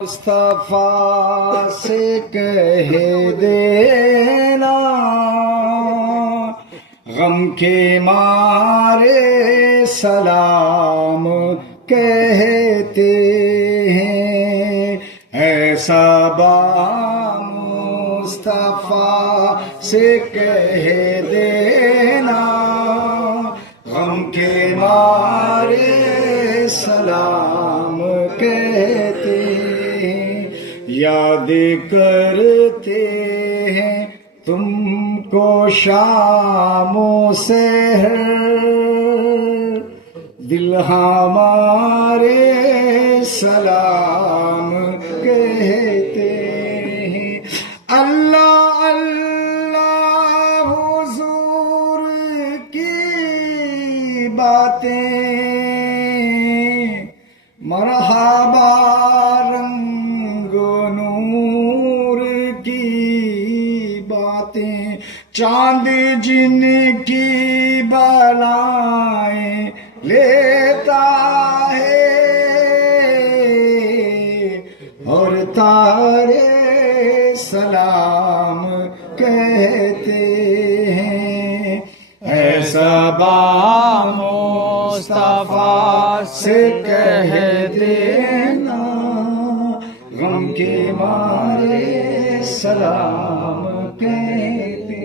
مصطفیٰ سے کہہ دینا غم کے مارے سلام کہتے ہیں، ایسا با مصطفیٰ سے کہہ دینا غم کے مارے سلام کہتے ہیں، یاد کرتے ہیں تم کو شام و سحر، دل ہمارے سلام کہتے ہیں، اللہ اللہ حضور کی باتیں، مرحبا رنگ و نور کی باتیں، چاند جن کی بلائیں لیتا ہے اور تارے سلام کہتے ہیں، ایسا با مصطفیٰ سے کہہ دینا غم کے مارے سلام کہتے،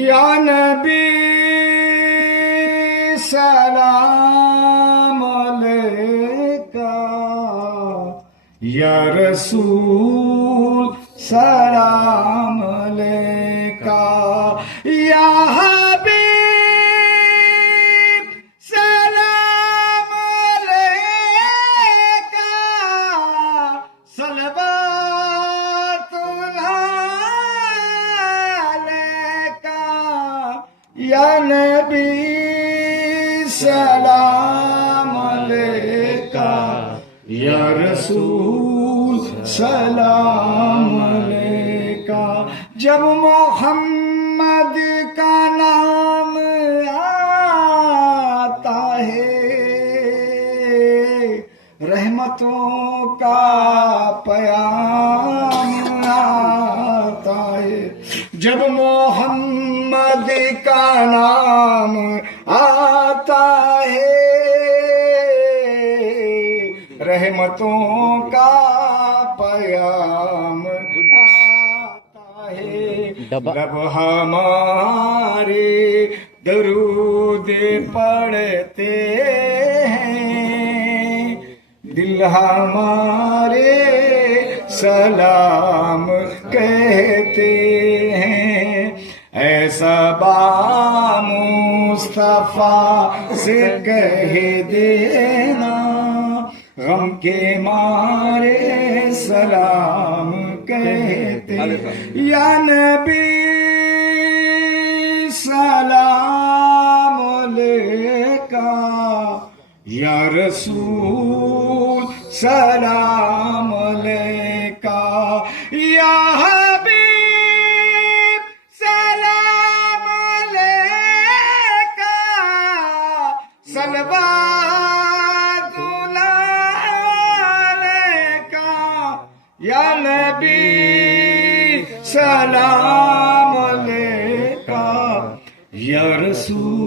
یا نبی سلام علیکہ، یا رسول سلام علیکہ، یا حبیب سلام علیکہ، صلوات اللہ علیکہ، یا نبی سلام علیکہ، یا رسول سلام علیکہ، جب محمد کا نام آتا ہے رحمتوں کا پیام آتا ہے، جب محمد کا نام آتا ہے رحمتوں کا پیام آتا ہے، لب ہمارے درود پڑھتے ہیں، دل ہمارے سلام کہتے ہیں، ایسا با مصطفیٰ سے کہہ دینا غم کے مارے سلام کہتے، یا نبی سلام علیکہ، یا رسول سلام علیکہ، یا حبیب سلام علیکہ، صلوات اللہ علیکہ، یا نبی سلام علیکہ، یا رسول